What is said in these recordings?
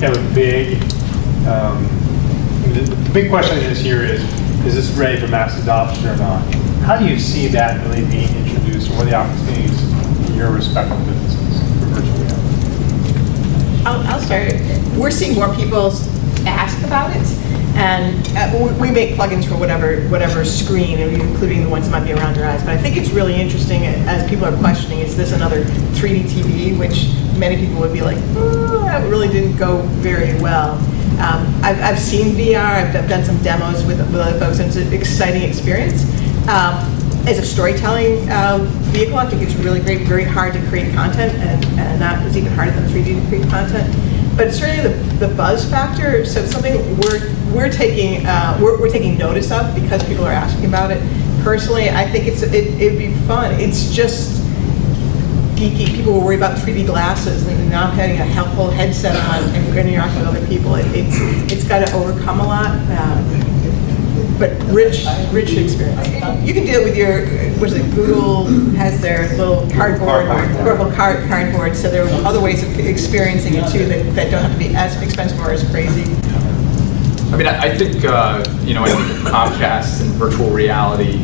have a big, the big question this year is this ready for mass adoption or not? How do you see that really being introduced, and what are the opportunities in your respective businesses for virtual reality? I'll start. We're seeing more people ask about it, and we make plugins for whatever screen, including the ones that might be around your eyes. But I think it's really interesting as people are questioning, is this another 3D TV, which many people would be like, oh, that really didn't go very well. I've seen VR, I've done some demos with other folks, and it's an exciting experience. As a storytelling vehicle, I think it's really great, very hard to create content, and that is even harder than 3D to create content. But certainly the buzz factor, so it's something we're taking notice of because people are asking about it. Personally, I think it'd be fun. It's just geeky. People will worry about 3D glasses and not having a helpful headset on and interacting with other people. It's got to overcome a lot. But rich experience. You can do it with your, Google has their little cardboard, portable cardboard, so there are other ways of experiencing it too that don't have to be as expensive or as crazy. I mean, I think, I think Comcast and virtual reality,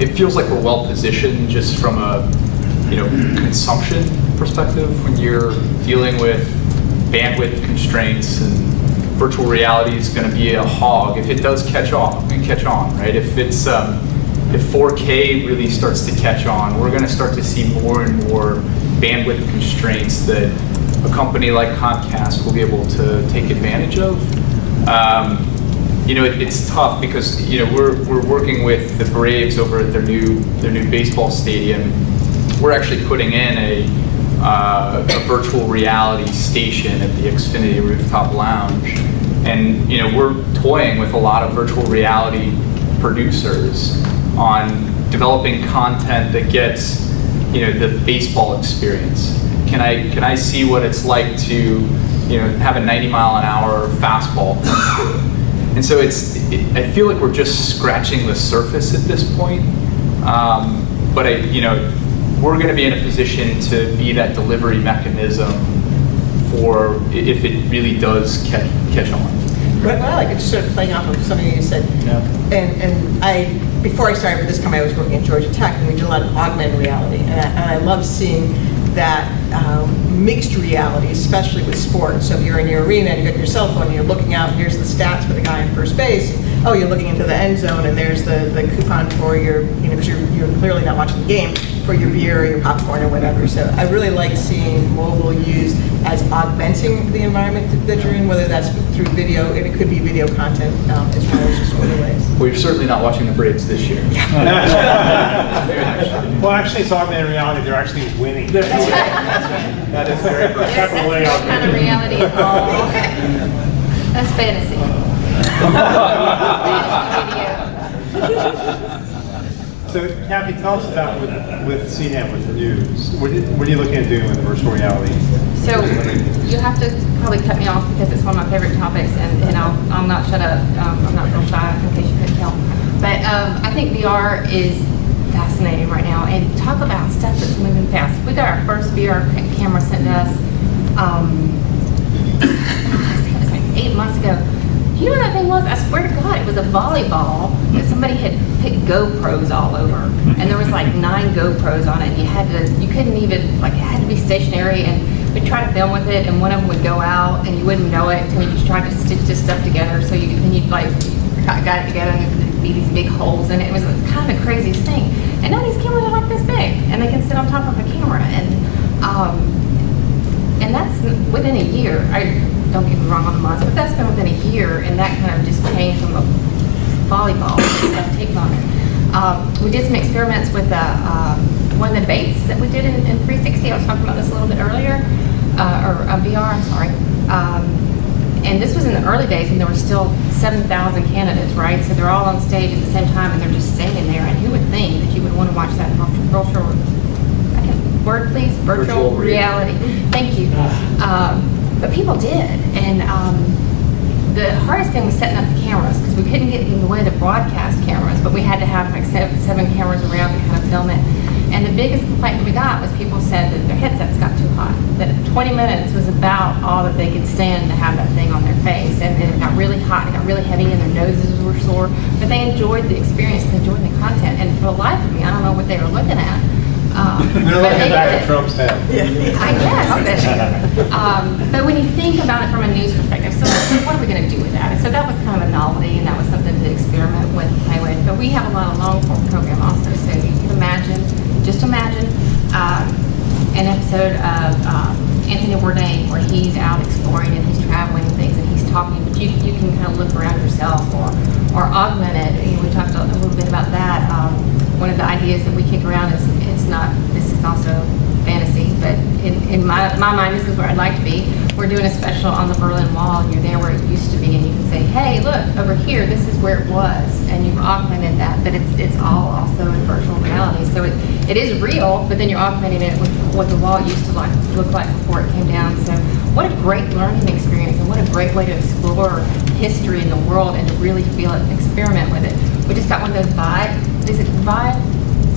it feels like we're well positioned just from a, consumption perspective when you're dealing with bandwidth constraints, and virtual reality is going to be a hog if it does catch on, right? If 4K really starts to catch on, we're going to start to see more and more bandwidth constraints that a company like Comcast will be able to take advantage of. It's tough because we're working with the Braves over at their new baseball stadium. We're actually putting in a virtual reality station at the Xfinity Rooftop Lounge. And we're toying with a lot of virtual reality producers on developing content that gets the baseball experience. Can I see what it's like to have a 90-mile-an-hour fastball come through? And so I feel like we're just scratching the surface at this point. But we're going to be in a position to be that delivery mechanism for if it really does catch on. Well, I like it, just sort of playing off of something you said. Yeah. And before I started with this company, I was working at Georgia Tech, and we did a lot of augmented reality, and I love seeing that mixed reality, especially with sports. So if you're in your arena and you got your cell phone and you're looking out, and here's the stats for the guy in first base. Oh, you're looking into the end zone, and there's the coupon for your, because you're clearly not watching the game, for your beer or your popcorn or whatever. So I really like seeing mobile used as augmenting the environment that you're in, whether that's through video, and it could be video content as well as just other ways. Well, you're certainly not watching the Braves this year. Well, actually, it's augmented reality. They're actually winning. That's right. That is very There's no kind of reality at all. That's fantasy. So, Cathy, tell us about with CNET, with the news. What are you looking at doing with the virtual reality? So you have to probably cut me off because it's one of my favorite topics, and I'll not shut up. I'm not real shy, in case you couldn't tell. But I think VR is fascinating right now, and talk about stuff that's moving fast. We got our first VR camera sent to us. It was like 8 months ago. You know what that thing was? I swear to God, it was a volleyball that somebody had picked GoPros all over, and there was like 9 GoPros on it. And you couldn't even, like, it had to be stationary. And we'd try to film with it, and one of them would go out, and you wouldn't know it until you just tried to stitch this stuff together. So then you'd like got it together, and there'd be these big holes in it. It was kind of the craziest thing. And now these cameras are like this big, and they can sit on top of a camera, and that's within a year. Don't get me wrong on the months, but that's been within a year, and that kind of just changed from a volleyball to take on it. We did some experiments with one of the debates that we did in 360. I was talking about this a little bit earlier, or VR, I'm sorry. And this was in the early days when there were still 7,000 candidates, right? So they're all on stage at the same time, and they're just standing there. And who would think that you would want to watch that virtual, word please, virtual reality. Thank you. But people did, and the hardest thing was setting up the cameras, because we couldn't get in the way of the broadcast cameras, but we had to have like seven cameras around to kind of film it. And the biggest complaint that we got was people said that their headsets got too hot, that 20 minutes was about all that they could stand to have that thing on their face. And then it got really hot, it got really heavy, and their noses were sore. But they enjoyed the experience, they enjoyed the content. And for the life of me, I don't know what they were looking at. They're looking back at Trump's head. I guess. But when you think about it from a news perspective, so what are we going to do with that? And so that was kind of a novelty, and that was something to experiment with, play with. But we have a lot of long-form program also, so you can imagine, just imagine an episode of Anthony Bourdain where he's out exploring and he's traveling and things and he's talking, but you can kind of look around yourself or augment it. You know, we talked a little bit about that. One of the ideas that we kick around is this is also fantasy, but in my mind, this is where I'd like to be. We're doing a special on the Berlin Wall, and you're there where it used to be, and you can say, hey, look, over here, this is where it was, and you've augmented that, but it's all also in virtual reality. So it is real, but then you're augmenting it with what the wall used to look like before it came down. So what a great learning experience, and what a great way to explore history in the world and to really feel it and experiment with it. We just got one of those Vibe, is it Vibe?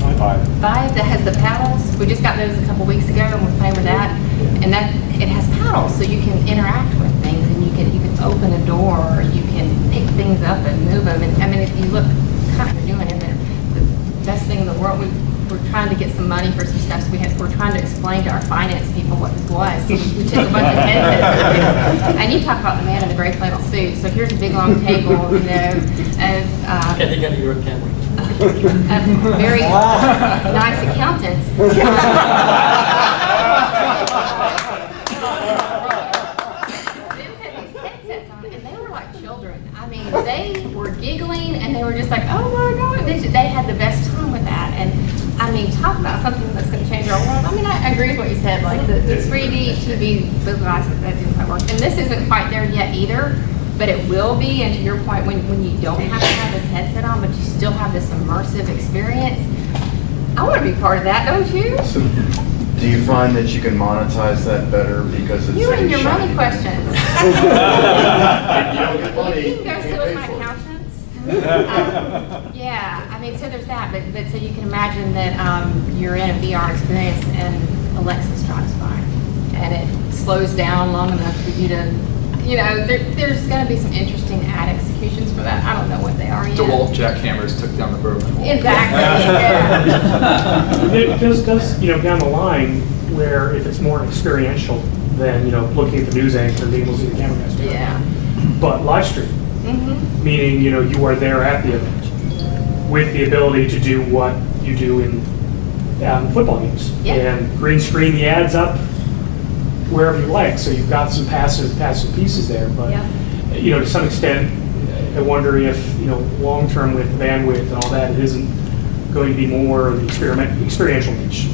Vibe that has the paddles. We just got those a couple weeks ago, and we're playing with that. And that it has paddles, so you can interact with things, and you can open a door, or you can pick things up and move them. And I mean, if you look, kind of doing it, the best thing in the world. We're trying to get some money for some stuff, so we're trying to explain to our finance people what this was. So we took a bunch of headsets, and you talk about the man in the gray flannel suit. So here's a big long table, you know, of very nice accountants. They were giggling, and they were just like, oh my God. They had the best time with that. And I mean, talk about something that's going to change our world. I mean, I agree with what you said, like the 3D TV devices that didn't quite work. And this isn't quite there yet either, but it will be. And to your point, when you don't have to have this headset on, but you still have this immersive experience, I want to be part of that, don't you? So, do you find that you can monetize that better because it's You and your shiny? money questions. You don't get money. You can go sit with my accountants. Yeah, I mean, so there's that, but so you can imagine that you're in a VR experience and Alexis drives by, and it slows down long enough for you to, you know, there's going to be some interesting ad executions for that. I don't know what they are yet. DeWalt jackhammers took down the Berlin Wall. Exactly. Yeah. Does down the line where if it's more experiential than looking at the news anchor and being able to see the camera guys do it. Yeah. But live stream, meaning you are there at the event with the ability to do what you do in football games and green screen the ads up wherever you like. So you've got some passive pieces there, but to some extent, I wonder if long term with bandwidth and all that, it isn't going to be more of the experiential niche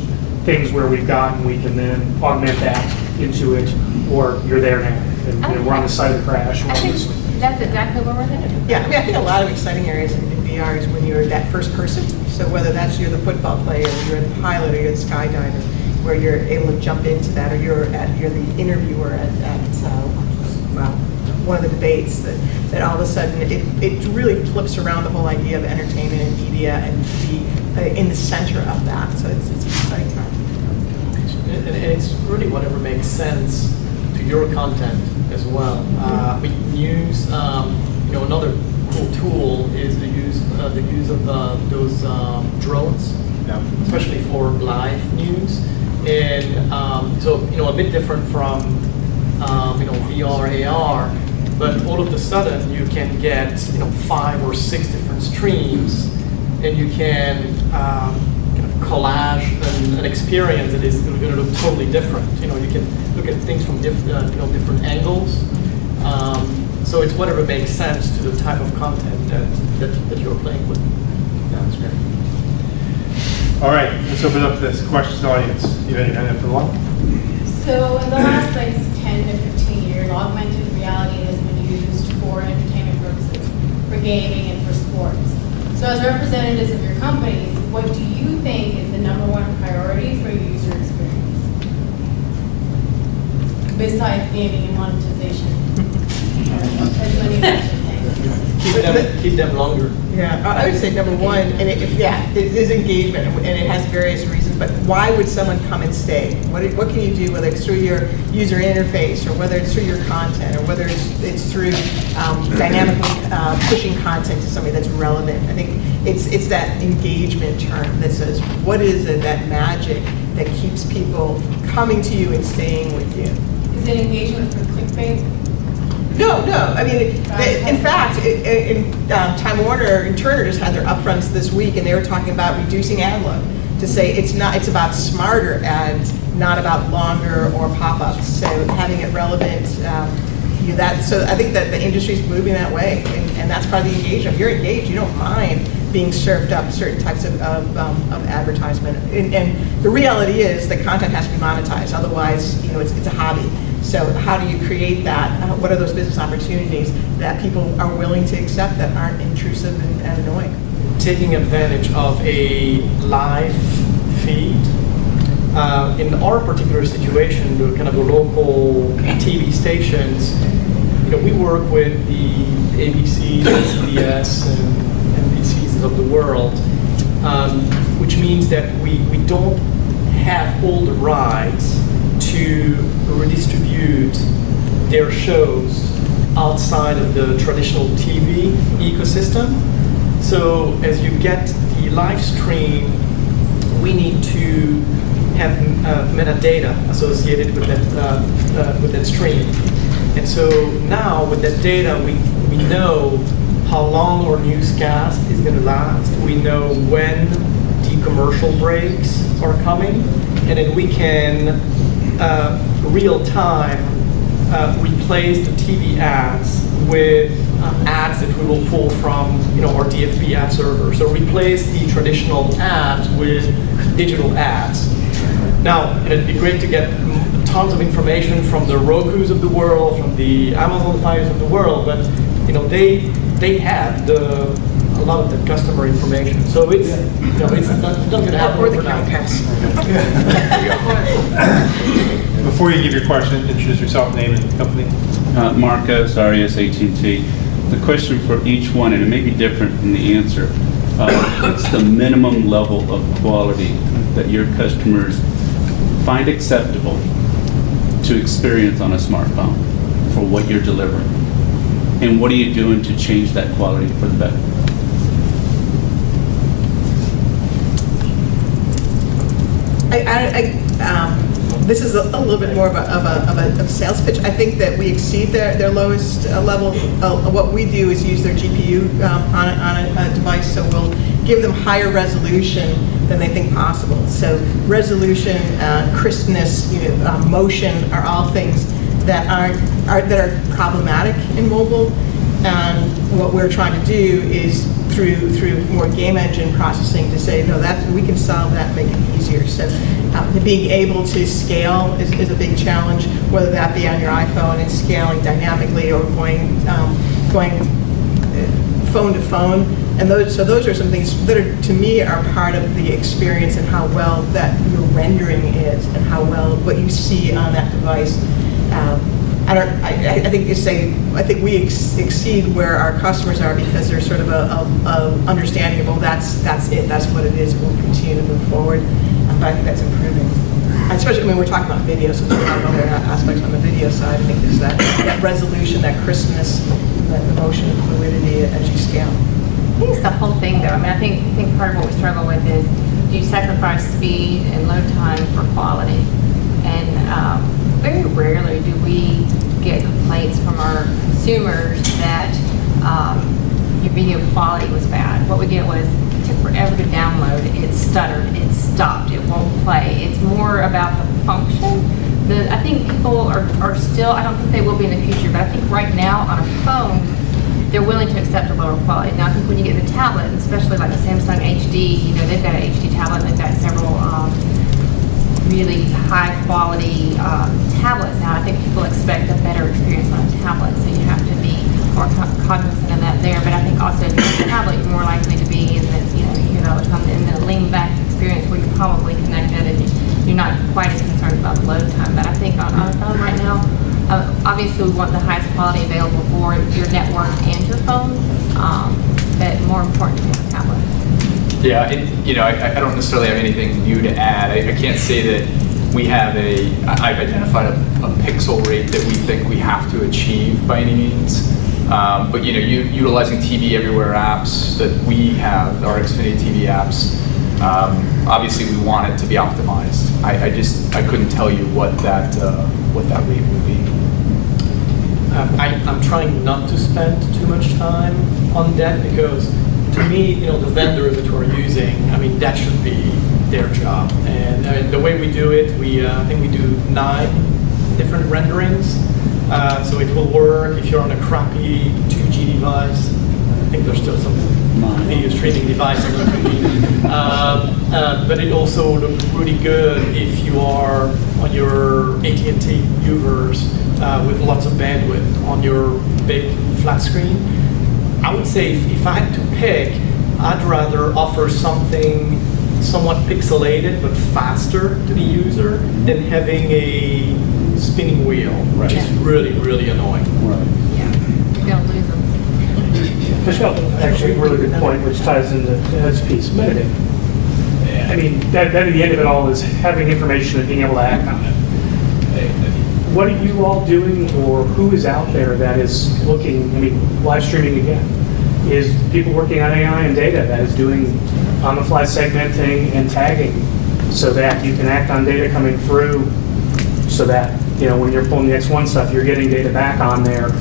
things where we can then augment that into it, or you're there now and we're on the side of the crash. I think that's exactly what we're headed. Yeah, I mean, I think a lot of exciting areas in VR is when you're that first person. So whether that's you're the football player, or you're the pilot, or you're the skydiver, where you're able to jump into that, or you're the interviewer at one of the debates, that all of a sudden it really flips around the whole idea of entertainment and media and be in the center of that. So it's an exciting time. And it's really whatever makes sense to your content as well. We use, another cool tool is the use of those drones, especially for live news. And so a bit different from VR, AR, but all of a sudden you can get 5 or 6 different streams, and you can collage an experience that is going to look totally different. You can look at things from different angles. So it's whatever makes sense to the type of content that you're playing with. Yeah, that's great. All right, let's open up this questions audience. You have any hand up for one? So in the last 10 to 15 years, augmented reality has been used for entertainment purposes, for gaming and for sports. So as representatives of your company, what do you think is the #1 priority for your user experience? Besides gaming and monetization. As many things. Keep them longer. Yeah, I would say #1, and it is engagement, and it has various reasons but why would someone come and stay? What can you do, whether it's through your user interface, or whether it's through your content, or whether it's through dynamically pushing content to somebody that's relevant? I think it's that engagement term that says, what is it, that magic that keeps people coming to you and staying with you? Is it engagement for clickbait? No. I mean, in fact, Time Warner and Turner just had their upfronts this week, and they were talking about reducing ad load to say it's about smarter ads, not about longer or pop-ups. So having it relevant, so I think that the industry's moving that way, and that's part of the engagement. If you're engaged, you don't mind being served up certain types of advertisement. And the reality is the content has to be monetized. Otherwise, it's a hobby. So how do you create that? What are those business opportunities that people are willing to accept that aren't intrusive and annoying? Taking advantage of a live feed. In our particular situation, the kind of the local TV stations, we work with the ABC, CBS, and NBCs of the world, which means that we don't have all the rights to redistribute their shows outside of the traditional TV ecosystem. So as you get the live stream, we need to have metadata associated with that stream. And so now with that data, we know how long our newscast is going to last. We know when the commercial breaks are coming, and then we can real time replace the TV ads with ads that we will pull from our DFP ad server. So replace the traditional ads with digital ads. Now, it'd be great to get tons of information from the Rokus of the world, from the Amazon Fires of the world, but they have a lot of the customer information. So it's it's not going to happen Or the overnight. Comcast. Before you give your question, introduce yourself, name and company. Marcos, Arias, AT&T. The question for each one, and it may be different in the answer, what's the minimum level of quality that your customers find acceptable to experience on a smartphone for what you're delivering? And what are you doing to change that quality for the better? This is a little bit more of a sales pitch. I think that we exceed their lowest level. What we do is use their GPU on a device, so we'll give them higher resolution than they think possible. So resolution, crispness, motion are all things that are problematic in mobile. And what we're trying to do is through more game engine processing to say, no, that we can solve that, make it easier. So being able to scale is a big challenge, whether that be on your iPhone and scaling dynamically or going phone to phone. And those are some things that are, to me, are part of the experience and how well that your rendering is and how well what you see on that device. I think we exceed where our customers are because there's sort of a understanding of, well, that's it, that's what it is, we'll continue to move forward. But I think that's improving. Especially, we're talking about video, so there's a lot of other aspects on the video side. I think there's that resolution, that crispness, that motion and fluidity as you scale. I think it's the whole thing, though. I think part of what we struggle with is, do you sacrifice speed and load time for quality? And very rarely do we get complaints from our consumers that your video quality was bad. What we get was, it took forever to download, it stuttered, it stopped, it won't play. It's more about the function. I think people are still, I don't think they will be in the future, but I think right now on a phone, they're willing to accept a lower quality. Now I think when you get the tablet, especially like the Samsung HD, they've got an HD tablet, they've got several really high quality tablets now. I think people expect a better experience on a tablet, so you have to be more cognizant of that there. But I think also if you have a tablet, you're more likely to be in this, you hear all the time, in the lean back experience where you're probably connected and you're not quite as concerned about the load time. But I think on a phone right now, obviously we want the highest quality available for your network and your phone, but more important to your tablet. Yeah, I don't necessarily have anything new to add. I can't say that we have I've identified a pixel rate that we think we have to achieve by any means. But utilizing TV Everywhere apps that we have, our Xfinity TV apps, obviously we want it to be optimized. I couldn't tell you what that rate would be. I'm trying not to spend too much time on that because to me, the vendors that we're using, that should be their job. And the way we do it, I think we do 9 different renderings. So it will work if you're on a crappy 2G device. I think there's still some video streaming device on the 2G. But it also looks really good if you are on your AT&T Uverse with lots of bandwidth on your big flat screen. I would say if I had to pick, I'd rather offer something somewhat pixelated but faster to the user than having a spinning wheel, which is really, really annoying. Yeah, you're gonna lose them. Pascal, actually, a really good point, which ties into Ed's piece, metadata. That at the end of it all is having information and being able to act on it. What are you all doing, or who is out there that is looking, live streaming again, is people working on AI and data that is doing on-the-fly segmenting and tagging so that you can act on data coming through so that, when you're pulling the X1 stuff, you're getting data back on there.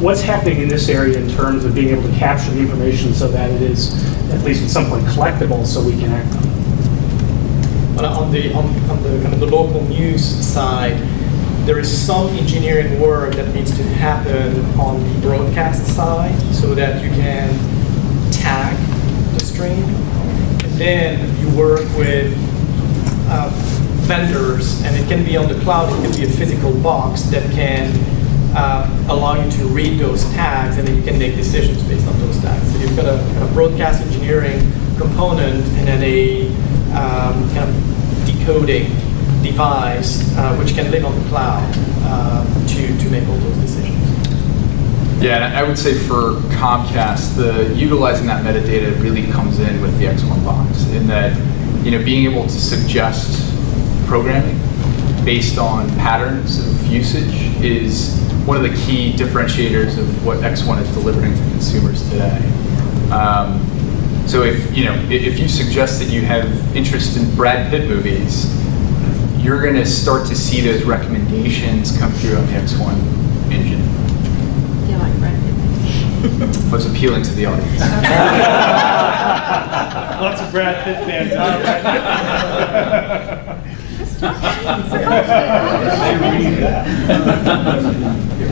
What's happening in this area in terms of being able to capture the information so that it is, at least at some point, collectible so we can act on it? But on the kind of the local news side, there is some engineering work that needs to happen on the broadcast side so that you can tag the stream. And then you work with vendors, and it can be on the cloud, it can be a physical box that can allow you to read those tags, and then you can make decisions based on those tags. So you've got a broadcast engineering component and then a kind of decoding device which can live on the cloud to make all those decisions. Yeah, and I would say for Comcast, utilizing that metadata really comes in with the X1 box in that, being able to suggest programming based on patterns of usage is one of the key differentiators of what X1 is delivering to consumers today. So if you suggest that you have interest in Brad Pitt movies, you're going to start to see those recommendations come through on the X1 engine. Do you like Brad Pitt? I was appealing to the audience. Lots of Brad Pitt fans out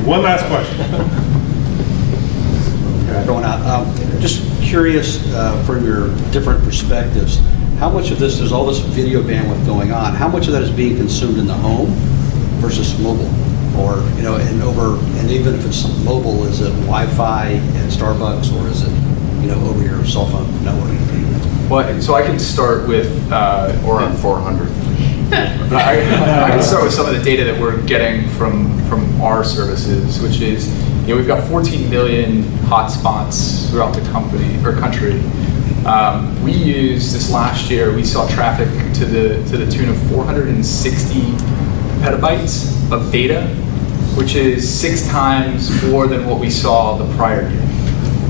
One last question. Going out. Just curious from your different perspectives, how much of this, there's all this video bandwidth going on, how much of that is being consumed in the home versus mobile? Or, and even if it's mobile, is it Wi-Fi at Starbucks, or is it, over your cell phone network? Well, so I can start with, Or on 400. I can start with some of the data that we're getting from our services, which is, we've got 14 million hotspots throughout the country. We used this last year, we saw traffic to the tune of 460 petabytes of data, which is 6 times more than what we saw the prior year.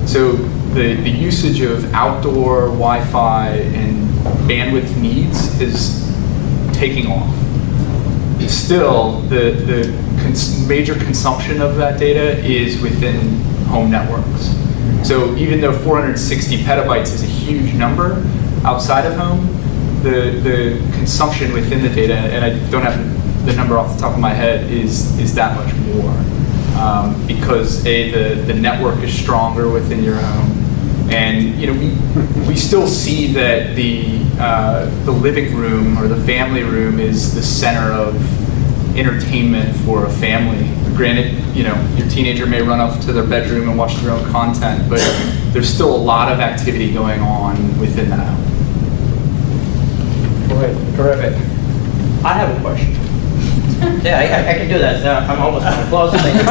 So the usage of outdoor Wi-Fi and bandwidth needs is taking off. Still, the major consumption of that data is within home networks. So even though 460 petabytes is a huge number outside of home, the consumption within the data, and I don't have the number off the top of my head, is that much more. Because the network is stronger within your home. And we still see that the living room or the family room is the center of entertainment for a family. Granted, your teenager may run off to their bedroom and watch their own content, but there's still a lot of activity going on within that home. Great, terrific. I have a question. Yeah, I can do that. Now, I'm almost in the closet. I'm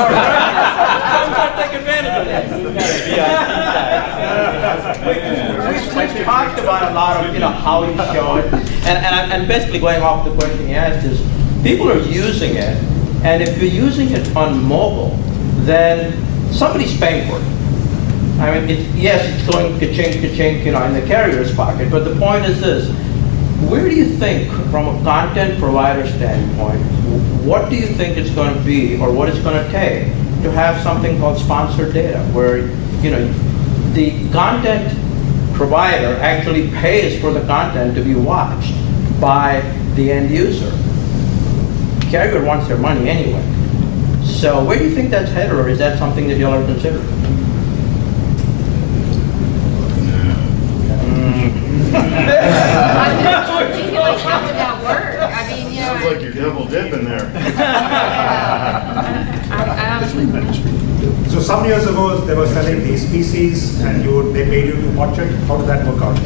trying to take advantage of that. We've talked about a lot of, how you show it, and basically going off the question you asked is, people are using it, and if you're using it on mobile, then somebody's paying for it. I mean, yes, it's going ka-chink, in the carrier's pocket, but the point is this: where do you think, from a content provider standpoint, what do you think it's going to be, or what it's going to take to have something called sponsored data, where the content provider actually pays for the content to be watched by the end user? Carrier wants their money anyway. So where do you think that's headed, or is that something that y'all are considering? I'm just thinking, like, how would that work? I mean, Sounds like you're double dipping there. I honestly. So some years ago, they were selling these PCs and they paid you to watch it. How did that work out?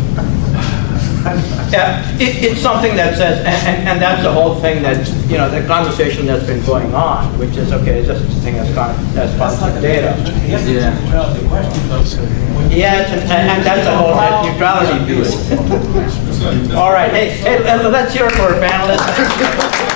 Yeah, it's something that says, and that's the whole thing that, the conversation that's been going on, which is, okay, is this a thing as sponsored data? Yes, and that's the whole net neutrality view. All right, hey, let's hear it for our panelists.